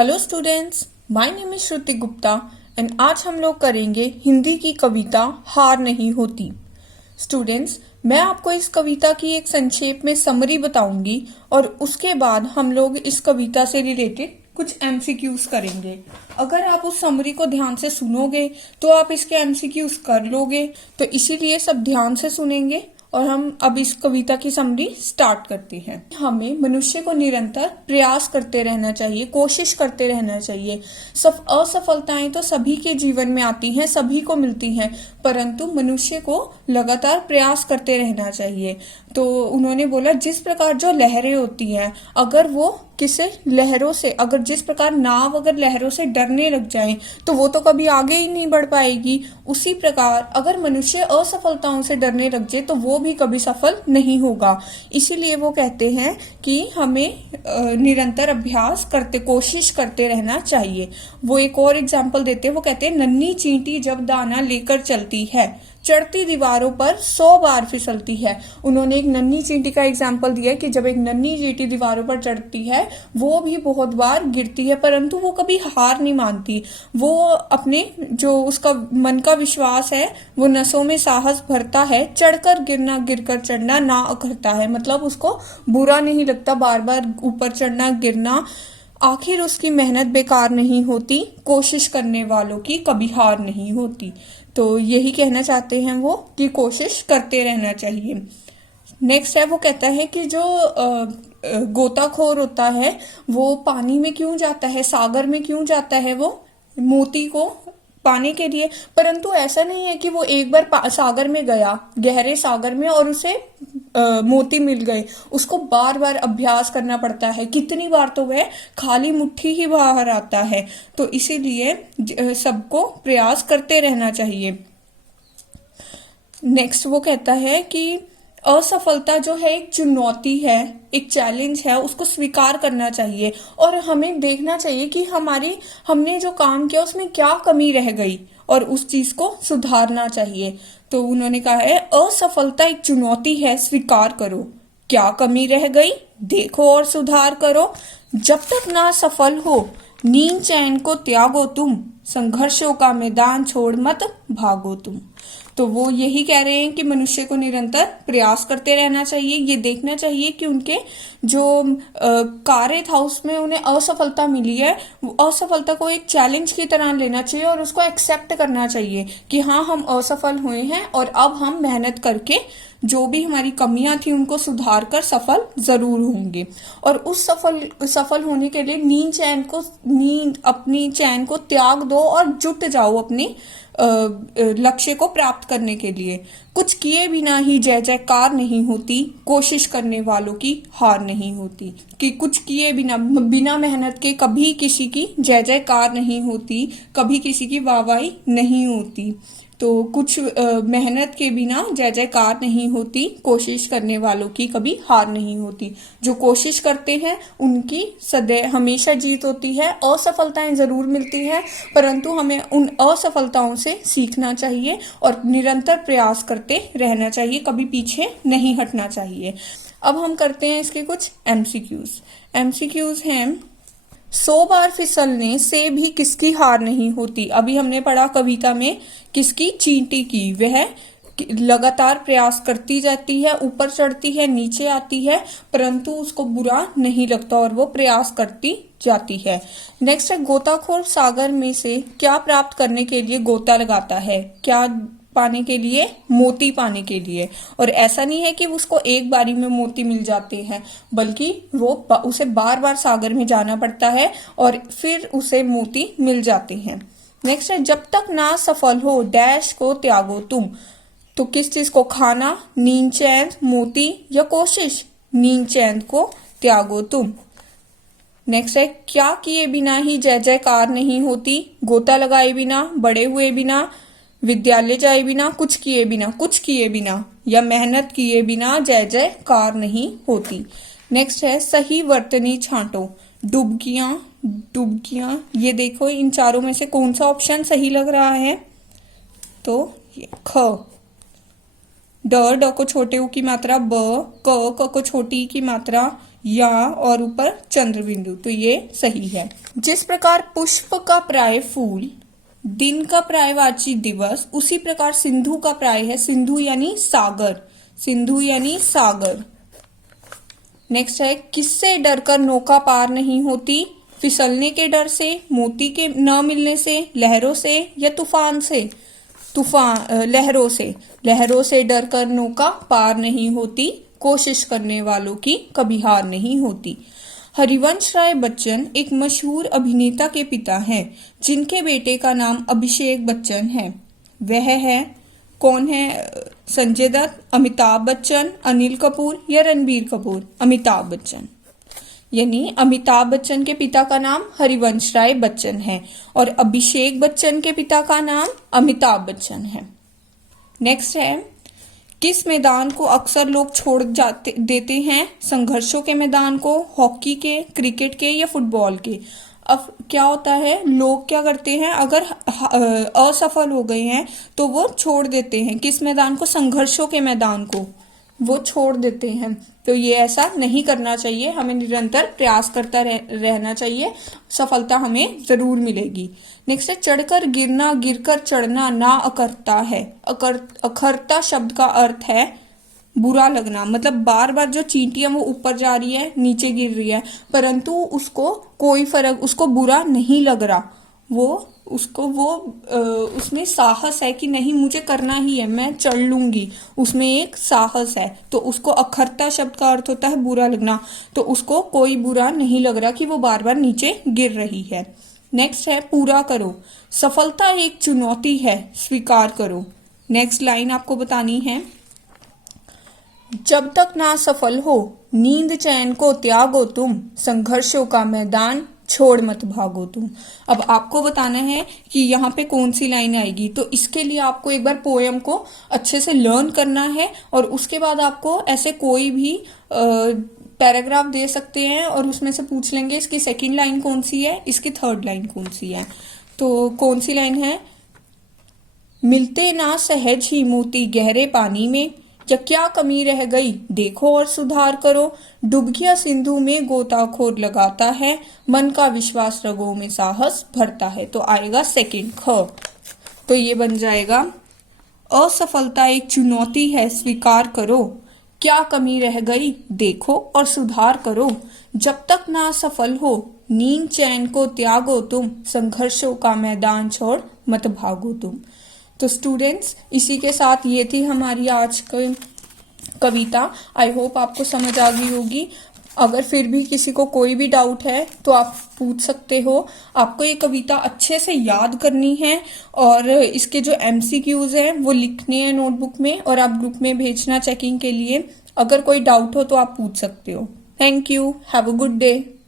Hello students, my name is Shruti Gupta and आज हम लोग करेंगे हिंदी की कविता हार नहीं होती। स्टूडेंट्स, मैं आपको इस कविता की एक संक्षेप में समरी बताऊंगी और उसके बाद हम लोग इस कविता से रिलेटेड कुछ एमसीक्यूज करेंगे। अगर आप उस समरी को ध्यान से सुनोगे तो आप इसके एमसीक्यूज कर लोगे, तो इसीलिए सब ध्यान से सुनेंगे और हम अब इस कविता की समरी स्टार्ट करते हैं। हमें मनुष्य को निरंतर प्रयास करते रहना चाहिए, कोशिश करते रहना चाहिए। असफलताएं तो सभी के जीवन में आती हैं, सभी को मिलती हैं, परंतु मनुष्य को लगातार प्रयास करते रहना चाहिए। तो उन्होंने बोला जिस प्रकार जो लहरें होती हैं, अगर वो किसे लहरों से, अगर जिस प्रकार नाव अगर लहरों से डरने लग जाए तो वो तो कभी आगे ही नहीं बढ़ पाएगी। उसी प्रकार अगर मनुष्य असफलताओं से डरने लग जाए तो वो भी कभी सफल नहीं होगा। इसीलिए वो कहते हैं कि हमें निरंतर अभ्यास करते, कोशिश करते रहना चाहिए। वो एक और एग्जाम्पल देते हैं, वो कहते हैं नन्ही चींटी जब दाना लेकर चलती है, चढ़ती दीवारों पर 100 बार फिसलती है। उन्होंने एक नन्ही चींटी का एग्जाम्पल दिया कि जब एक नन्ही चींटी दीवारों पर चढ़ती है वो भी बहुत बार गिरती है, परंतु वो कभी हार नहीं मानती। वो अपने जो उसका मन का विश्वास है, वो नसों में साहस भरता है, चढ़कर गिरना गिरकर चढ़ना ना करता है। मतलब उसको बुरा नहीं लगता बार बार ऊपर चढ़ना गिरना। आखिर उसकी मेहनत बेकार नहीं होती, कोशिश करने वालों की कभी हार नहीं होती। तो यही कहना चाहते हैं वो कि कोशिश करते रहना चाहिए। नेक्स्ट है, वो कहता है कि जो गोताखोर होता है वो पानी में क्यों जाता है, सागर में क्यों जाता है, वो मोती को पाने के लिए। परंतु ऐसा नहीं है कि वो एक बार सागर में गया, गहरे सागर में, और उसे मोती मिल गए। उसको बार बार अभ्यास करना पड़ता है, कितनी बार तो वह खाली मुट्ठी ही बाहर आता है। तो इसीलिए सबको प्रयास करते रहना चाहिए। नेक्स्ट वो कहता है कि असफलता जो है एक चुनौती है, एक चैलेंज है, उसको स्वीकार करना चाहिए और हमें देखना चाहिए कि हमने जो काम किया उसमें क्या कमी रह गई और उस चीज को सुधारना चाहिए। तो उन्होंने कहा है असफलता एक चुनौती है, स्वीकार करो, क्या कमी रह गई देखो और सुधार करो। जब तक ना सफल हो नींद चैन को त्यागो तुम, संघर्षों का मैदान छोड़ मत भागो तुम। तो वो यही कह रहे हैं कि मनुष्य को निरंतर प्रयास करते रहना चाहिए। ये देखना चाहिए कि उनके जो कार्य था उसमें उन्हें असफलता मिली है, वो असफलता को एक चैलेंज की तरह लेना चाहिए और उसको एक्सेप्ट करना चाहिए कि हाँ, हम असफल हुए हैं और अब हम मेहनत करके जो भी हमारी कमियां थी उनको सुधार कर सफल जरूर होंगे। और उस सफल होने के लिए अपनी चैन को त्याग दो और जुट जाओ अपनी लक्ष्य को प्राप्त करने के लिए। कुछ किए बिना ही जय जयकार नहीं होती, कोशिश करने वालों की हार नहीं होती। कि कुछ किए बिना मेहनत के कभी किसी की जय जयकार नहीं होती, कभी किसी की वाहवाही नहीं होती। तो कुछ मेहनत के बिना जय जयकार नहीं होती, कोशिश करने वालों की कभी हार नहीं होती। जो कोशिश करते हैं उनकी सदैव हमेशा जीत होती है। असफलताएं जरूर मिलती है, परंतु हमें उन असफलताओं से सीखना चाहिए और निरंतर प्रयास करते रहना चाहिए, कभी पीछे नहीं हटना चाहिए। अब हम करते हैं इसके कुछ एमसीक्यूज हैं। 100 बार फिसलने से भी किसकी हार नहीं होती। अभी हमने पढ़ा कविता में किसकी, चींटी की। वह लगातार प्रयास करती जाती है, ऊपर चढ़ती है, नीचे आती है, परंतु उसको बुरा नहीं लगता और वो प्रयास करती जाती है। नेक्स्ट है, गोताखोर सागर में से क्या प्राप्त करने के लिए गोता लगाता है, क्या पाने के लिए, मोती पाने के लिए। और ऐसा नहीं है कि उसको एक बारी में मोती मिल जाते हैं, बल्कि उसे बार बार सागर में जाना पड़ता है और फिर उसे मोती मिल जाते हैं। नेक्स्ट है, जब तक ना सफल हो डैश को त्यागो तुम। तो किस चीज को, खाना, नींद चैन, मोती या कोशिश। नींद चैन को त्यागो तुम। नेक्स्ट है, क्या किए बिना ही जय जयकार नहीं होती, गोता लगाए बिना, बड़े हुए बिना, विद्यालय जाए बिना, कुछ किए बिना या मेहनत किए बिना जय जयकार नहीं होती। नेक्स्ट है, सही वर्तनी छांटो। डुबकियां, ये देखो इन चारों में से कौन सा ऑप्शन सही लग रहा है। तो ख, ड को छोटे उ की मात्रा ब, क को छोटी की मात्रा या और ऊपर चंद्र बिंदु, तो ये सही है। जिस प्रकार पुष्प का प्राय फूल, दिन का प्रायवाची दिवस, उसी प्रकार सिंधु का प्राय है सिंधु यानी सागर, सिंधु यानी सागर। नेक्स्ट है, किससे डरकर नौका पार नहीं होती? फिसलने के डर से, मोती के न मिलने से, लहरों से या तूफान से? लहरों से। लहरों से डरकर नौका पार नहीं होती, कोशिश करने वालों की कभी हार नहीं होती। हरिवंश राय बच्चन एक मशहूर अभिनेता के पिता हैं, जिनके बेटे का नाम अभिषेक बच्चन है। वह है कौन है? संजय दत्त, अमिताभ बच्चन, अनिल कपूर या रणबीर कपूर? अमिताभ बच्चन। यानी अमिताभ बच्चन के पिता का नाम हरिवंश राय बच्चन है और अभिषेक बच्चन के पिता का नाम अमिताभ बच्चन है। नेक्स्ट है, किस मैदान को अक्सर लोग छोड़ देते हैं? संघर्षों के मैदान को, हॉकी के, क्रिकेट के या फुटबॉल के? अब क्या होता है, लोग क्या करते हैं, अगर असफल हो गए हैं तो वो छोड़ देते हैं। किस मैदान को? संघर्षों के मैदान को वो छोड़ देते हैं। तो ये ऐसा नहीं करना चाहिए, हमें निरंतर प्रयास करता रहना चाहिए, सफलता हमें जरूर मिलेगी। नेक्स्ट है, चढ़कर गिरना, गिरकर चढ़ना ना अकर्ता है। अकर्ता शब्द का अर्थ है बुरा लगना, मतलब बार बार जो चींटियां वो ऊपर जा रही है, नीचे गिर रही है, परंतु उसको कोई फर्क, उसको बुरा नहीं लग रहा, उसमें साहस है कि नहीं मुझे करना ही है, मैं चढ़ लूंगी, उसमें एक साहस है। तो उसको अखरता शब्द का अर्थ होता है बुरा लगना, तो उसको कोई बुरा नहीं लग रहा कि वो बार बार नीचे गिर रही है। नेक्स्ट है, पूरा करो, सफलता एक चुनौती है, स्वीकार करो। नेक्स्ट लाइन आपको बतानी है, जब तक ना सफल हो नींद चैन को त्यागो तुम, संघर्षों का मैदान छोड़ मत भागो तुम। अब आपको बताना है कि यहाँ पे कौन सी लाइन आएगी, तो इसके लिए आपको एक बार पोएम को अच्छे से लर्न करना है और उसके बाद आपको ऐसे कोई भी पैराग्राफ दे सकते हैं और उसमें से पूछ लेंगे इसकी सेकंड लाइन कौन सी है, इसकी थर्ड लाइन कौन सी है। तो कौन सी लाइन है, मिलते ना सहज ही मोती गहरे पानी में, या क्या कमी रह गई देखो और सुधार करो, डूब गया सिंधु में गोताखोर लगाता है, मन का विश्वास रगों में साहस भरता है। तो आएगा सेकंड ख। तो ये बन जाएगा, असफलता एक चुनौती है, स्वीकार करो, क्या कमी रह गई देखो और सुधार करो, जब तक ना सफल हो नींद चैन को त्यागो तुम, संघर्षों का मैदान छोड़ मत भागो तुम। तो स्टूडेंट्स, इसी के साथ ये थी हमारी आज की कविता। आई होप आपको समझ आ गई होगी। अगर फिर भी किसी को कोई भी डाउट है तो आप पूछ सकते हो। आपको ये कविता अच्छे से याद करनी है और इसके जो MCQs हैं वो लिखने हैं नोटबुक में और आप ग्रुप में भेजना चेकिंग के लिए। अगर कोई डाउट हो तो आप पूछ सकते हो। Thank you, have a good day.